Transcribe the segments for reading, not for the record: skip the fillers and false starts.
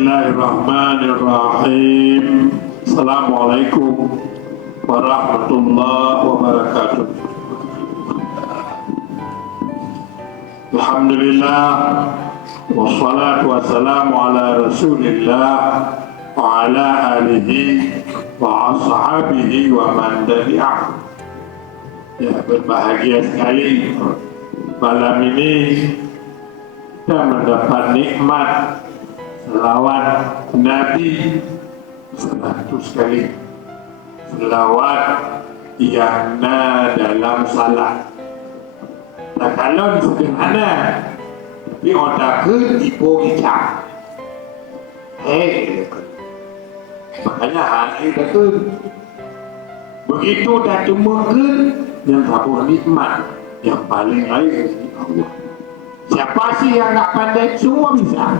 Bismillahirrahmanirrahim. Assalamualaikum warahmatullahi wabarakatuh. Alhamdulillah, wassalatu wassalamu ala rasulillah wa ala alihi wa ashabihi wa man tabi'ah. Ya, berbahagia sekali malam ini kita mendapat nikmat selawat Nabi 100 kali. Selawat yang dalam salat. Tak kalau sederhana, tapi otak ke tipu hijab. Makanya hari itu begitu dah temukan yang satu nikmat yang paling lain Allah. Siapa sih yang nak pandai? Semua bisa.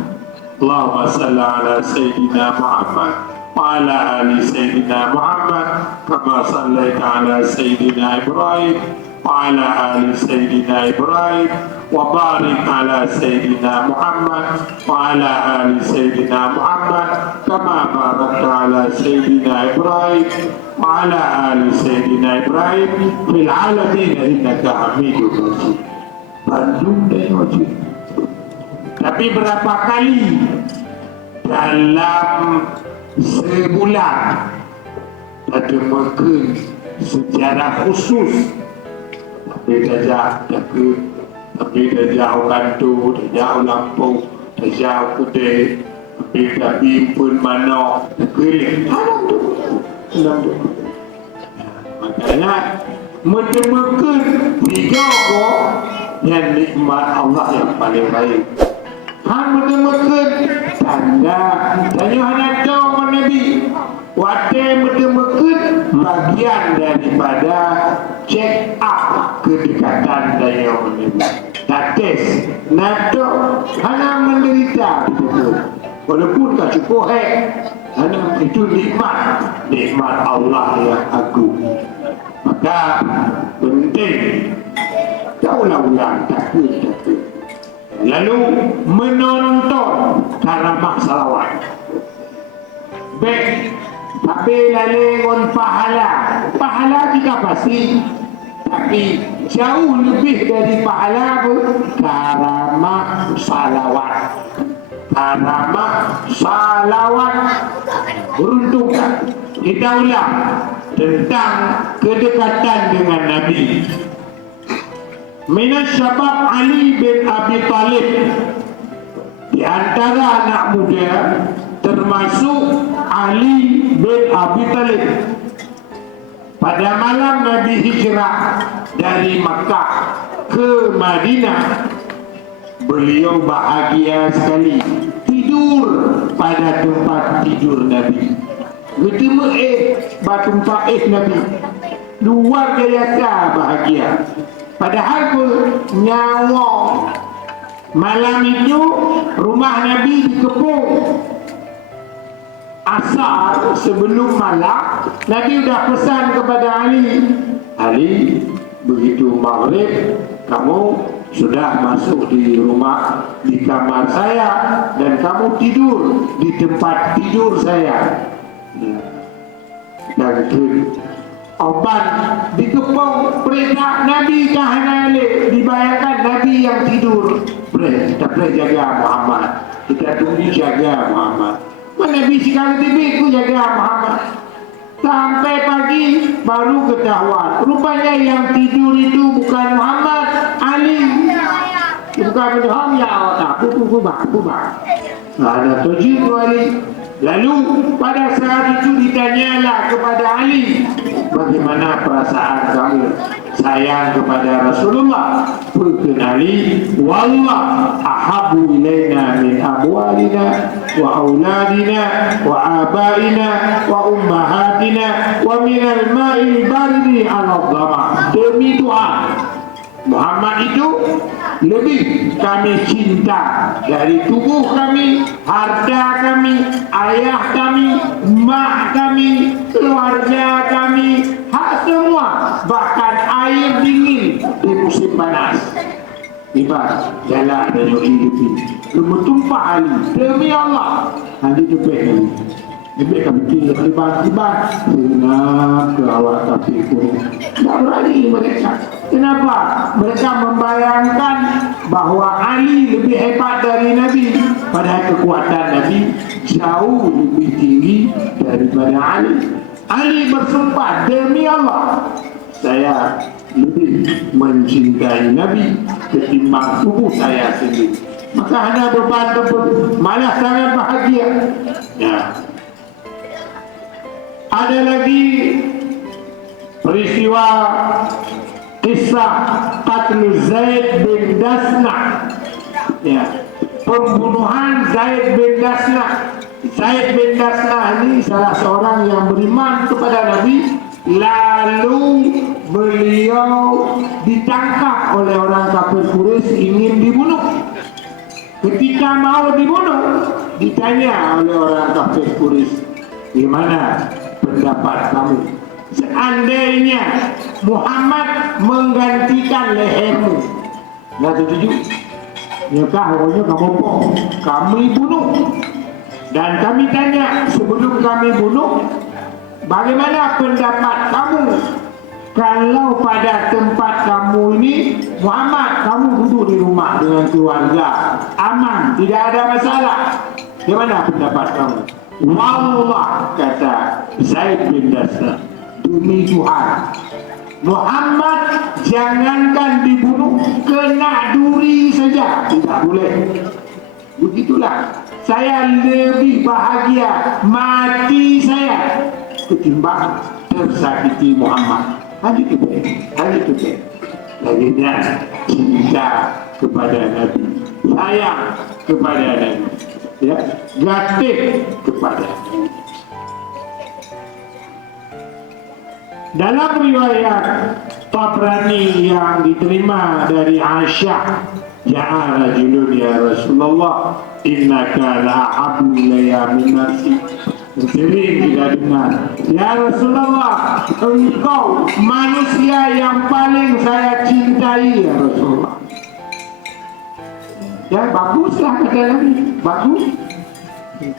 Allahumma salli ala Sayyidina Muhammad wa ala ali Sayyidina Muhammad kama sallaita ala Sayyidina Ibrahim wa ala ali Sayyidina Ibrahim wa barik ala Sayyidina Muhammad wa ala ali Sayyidina Muhammad kama barakta ala Sayyidina Ibrahim wa ala ali Sayyidina Ibrahim fil alamin innaka Hamidum Majid. Bandung dan wajib. Tapi berapa kali dalam sebulan ada makan secara khusus, tapi dah jauh, tapi dah jauh kantor, dah jauh Lampung, dah jauh Kutai, tapi dah bimpun mana, dah keliling. Makanya mendemukan tiga yang nikmat Allah yang paling baik. Han mendemukan tanda hanya tahu Nabi. Waktu mendemukan bagian daripada check up kedekatan dengan Nabi. Tes, nato hanya menderita betul. Walaupun tak cukup hanya itu nikmat Allah yang agung. Maka penting jauhlah ulang takut. Lalu menonton karamah salawat. Baik, tapi lalu pahala juga pasti, tapi jauh lebih dari pahala karamah salawat. Karamah salawat beruntung kita ulang tentang kedekatan dengan Nabi. Minas syabab Ali bin Abi Talib, di antara anak muda termasuk Ali bin Abi Talib. Pada malam Nabi hijrah dari Makkah ke Madinah, beliau bahagia sekali tidur pada tempat tidur Nabi. Bertemu tempat Nabi, luar biasa bahagia. Padahal nyawa malam itu rumah Nabi dikepung. Asar sebelum malam Nabi sudah pesan kepada Ali, begitu maghrib kamu sudah masuk di rumah, di kamar saya, dan kamu tidur di tempat tidur saya. Dan obat dikepung perintah Nabi kahanale, dibayangkan Nabi yang tidur. Kita jaga Muhammad, kita tunggu jaga Muhammad. Nabi sekali tidur jaga Muhammad sampai pagi baru ketahuan rupanya yang tidur itu bukan Muhammad, Ali. Bukan Muhammad, ya Allah, kubah. Ada tujuh Ali. Lalu pada saat itu ditanyalah kepada Ali, bagaimana perasaan kamu sayang kepada Rasulullah? Qultu Ali, wallah ahabbu ilaina min amwalina wa auladina wa abaina wa ummahatina wa min al-ma'il bardi ala dhama. Demi Tuhan, Muhammad itu lebih kami cinta dari tubuh kami, harta kami, ayah kami, mak kami, keluarga kami, hak semua, bahkan air dingin di musim panas. Ibarat jalan dan hidup ini. Lumut tumpah Ali demi Allah. Nanti jepek Ali. Jepek kami kira tiba-tiba senang ke awak tapi kurung. Tak berani mereka. Kenapa? Mereka membayangkan bahawa Ali lebih hebat dari Nabi. Padahal kekuatan Nabi jauh lebih tinggi daripada Ali. Ali bersumpah demi Allah, saya lebih mencintai Nabi ketimbang tubuh saya sendiri. Maka hanya beban tersebut malah sangat bahagia. Ya. Ada lagi peristiwa kisah Qatl Zaid bin Dasna. Ya. Pembunuhan Zaid bin Dasna. Zaid bin Dasna ini salah seorang yang beriman kepada Nabi. Lalu beliau ditangkap oleh orang kafir Quraisy ingin dibunuh. Ketika mau dibunuh, ditanya oleh orang kafir Quraisy, "Gimana pendapat kamu? Seandainya Muhammad menggantikan lehermu, nggak setuju? Ya pokoknya kamu bohong. Kami bunuh." Dan kami tanya, sebelum kami bunuh, bagaimana pendapat kamu kalau pada tempat kamu ini Muhammad, kamu duduk di rumah dengan keluarga, aman, tidak ada masalah. Bagaimana pendapat kamu? Wallah, kata Zaid bin Dasna, demi Tuhan, Muhammad jangankan dibunuh, kena duri saja tidak boleh. Begitulah, saya lebih bahagia mati saya ketimbang tersakiti Muhammad. Hanya itu, hanya itu. Laginya cinta kepada Nabi, sayang kepada Nabi, ya, gatih kepada Nabi. Dalam riwayat Tabrani yang diterima dari Aisyah, "Ya rajulun ya Rasulullah, innaka la'ahabbu ilayya min nafsi." Sering kita dengar, "Ya Rasulullah, engkau manusia yang paling saya cintai ya Rasulullah." Ya baguslah kata Nabi, bagus.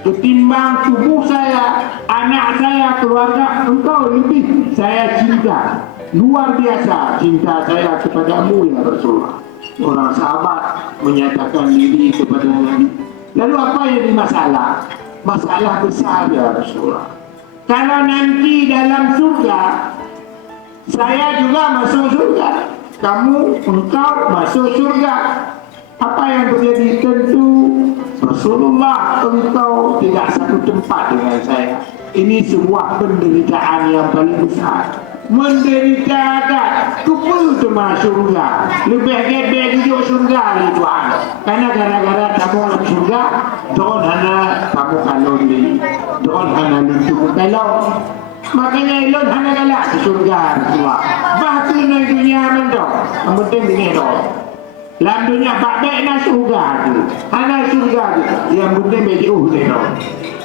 Ketimbang tubuh saya, anak saya, keluarga, engkau lebih saya cinta. Luar biasa cinta saya kepadamu ya Rasulullah. Orang sahabat menyatakan diri kepada Nabi. Lalu apa yang dimasalah? Masalah besar ya Rasulullah. Kalau nanti dalam surga, saya juga masuk surga, engkau masuk surga, apa yang terjadi? Tentu Rasulullah, engkau tidak satu tempat dengan saya. Ini sebuah penderitaan yang paling besar. Menderitakan kupul cuma surga, lebih gede hidup surga ni Tuhan. Karena gara-gara kamu dalam surga, doon hana kamu kalon ni, doon hana luntuk kalon. Makanya ilon hana galak di surga Rasulullah. Bahkan na dunia mendo, ang penting begini doon. Dalam dunia baik na surga tu, hana surga tu, yang penting bejuh ni doon.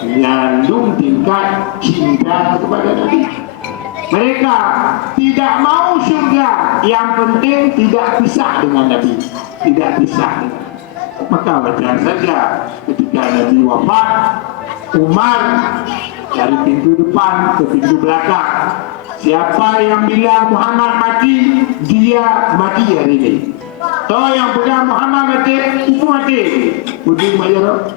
Nyandung tingkat cinta kepada Nabi. Mereka tidak mau surga, yang penting tidak pisah dengan Nabi, tidak pisah. Maka wajar saja ketika Nabi wafat, Umar dari pintu depan ke pintu belakang, siapa yang bilang Muhammad mati, dia mati hari ini. Toh yang bilang Muhammad mati, itu mati. Ujung mayor.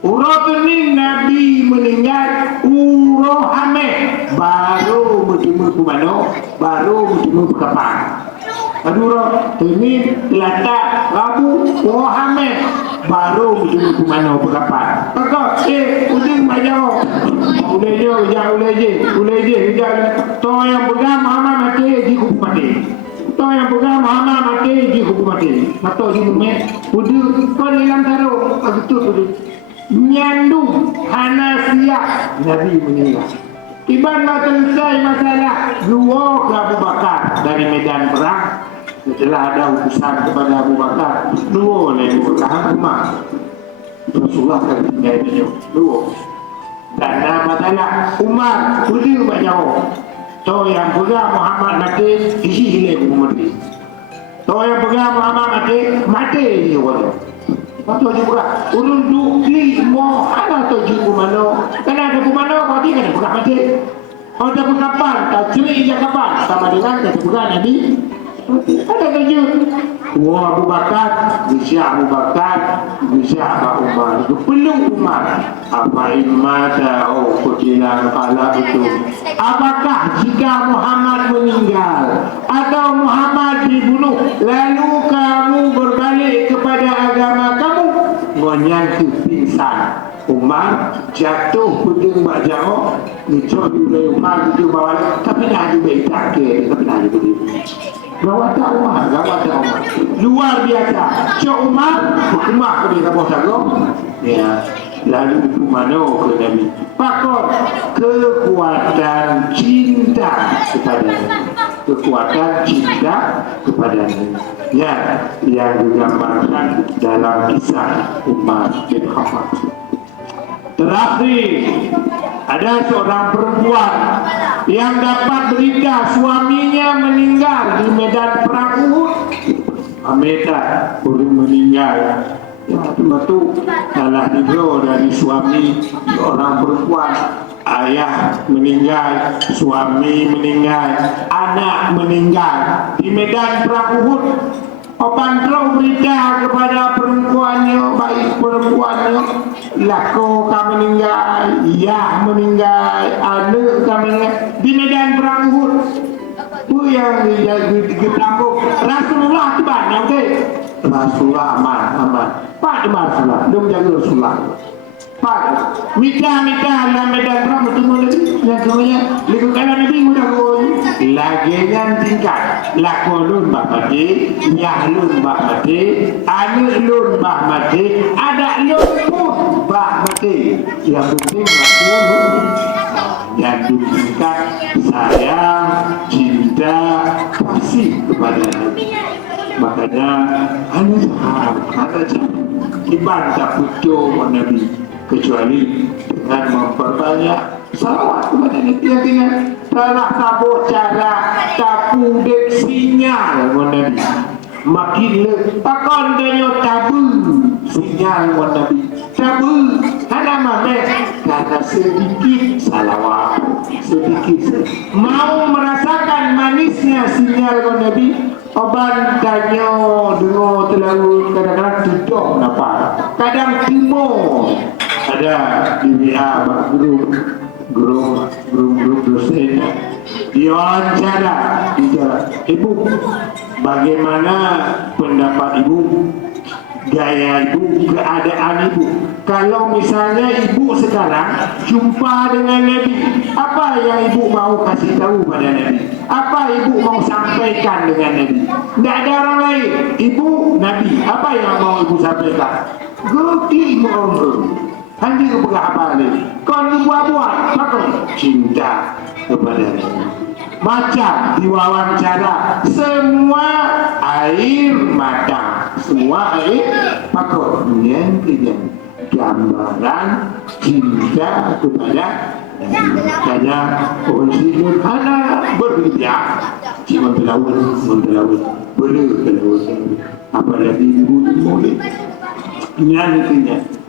Urut ini Nabi meninggal, uroh hamil, baru bertemu kumano, baru bertemu kapal. Urut ini letak Rabu, uroh hamil, baru bertemu kumano kapal. Maka ujung mayor, ulej, toh yang pegang Muhammad mati, di hukum mati. Toh yang pegang Muhammad mati, di hukum mati. Maka di rumah, ujung kau hilang taruh, betul. Nyandung hana siap Nabi meninggal. Tiba-tiba selesai masalah, dua ke Abu Bakar dari medan perang. Setelah ada utusan kepada Abu Bakar, dua oleh Abu Bakar rumah Rasulullah akan tinggal dia dua. Dan nama masalah Umar ujung banyak. Toh yang pegang Muhammad mati, isi hilang mati. Toh yang pegang Muhammad mati dia orang. Patut je buka. Urun dukli mo ana to je kumano. Kana ada kumano kau ti kana buka mati. Kau dah buka kapan? Tak curi je kapan? Sama dengan kata buka Nabi. Ada tujuh. Wah Abu Bakar, bisa Abu Bakar, bisa Abu Umar. Itu peluk Umar. Apa imata kutilang kala itu. Apakah jika Muhammad meninggal atau Muhammad dibunuh, lalu kamu berbalik kepada agama kamu? Ngonyan tu pingsan. Umar jatuh pedung mak jauh, ngecok di Umar itu bawah, tapi dah juga itak ke, tapi dah juga dia. Gawat Umar, luar biasa. Cok Umar berkemak ke dia kapal sagong. Ya, lalu itu mana ke Nabi? Pakor kekuatan cinta kepada Nabi. Kekuatan cinta kepada Nabi. Ya, yang digambarkan dalam kisah Umar bin Khattab. Terakhir, ada seorang perempuan yang dapat berita suaminya meninggal di medan perang Uhud. Ameta baru meninggal. Ya, itu salah juga dari suami seorang perempuan. Ayah meninggal, suami meninggal, anak meninggal di medan perang Uhud. Pantau berita kepada perempuannya, baik perempuannya, lako kamu meninggal, ya meninggal, anak kamu meninggal di medan perang Uhud. Itu yang ditambung Rasulullah di mana? Okay? Rasulullah aman. Pak di Rasulullah, dia menjaga Rasulullah. Pak, mita dalam medan perang bertemu lagi, yang kemudian lingkungan Nabi mudah pun lagi yang tingkat lakolun bah mati, nyahlun bah mati, anulun bah mati, ada lun pun bah mati. Yang penting lakolun yang ditingkat sayang, cinta, kasih kepada Nabi. Makanya hanya sahabat, ada dibantah betul Nabi. Kecuali dengan memperbanyak salawat kepada Nabi. Yang dengan salah satu cara tapu dek sinyal Nabi. Makin letakkan dia tabu sinyal Nabi. Tabu karena mana? Karena sedikit salawat, sedikit mau merasakan manisnya sinyal Nabi. Oban tanya dengar terlalu kadang-kadang tutup nampak, kadang timur. Ada di WA grup dosen diwawancara ibu, bagaimana pendapat ibu, gaya ibu, keadaan ibu kalau misalnya ibu sekarang jumpa dengan Nabi, apa yang ibu mau kasih tahu pada Nabi, apa ibu mau sampaikan dengan Nabi? Tidak ada orang lain, ibu Nabi, apa yang mau ibu sampaikan? Geki mau handi kepada apa ni? Kau buat-buat, maka cinta kepada Nabi. Macam diwawancara, semua air mata, semua air maka yang gambaran cinta kepada Nabi. Hanya orang Islam hanya berbeda, cuma berlawan, berlawan. Apalagi ibu boleh nyanyinya.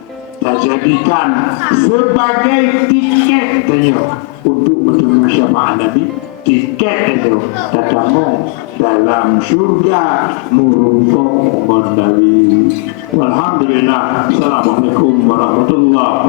Tak jadikan sebagai tiket tanya untuk bertemu syafaat Nabi, tiket itu tetamu dalam syurga merumpuk Nabi. Walhamdulillah. Assalamualaikum warahmatullahi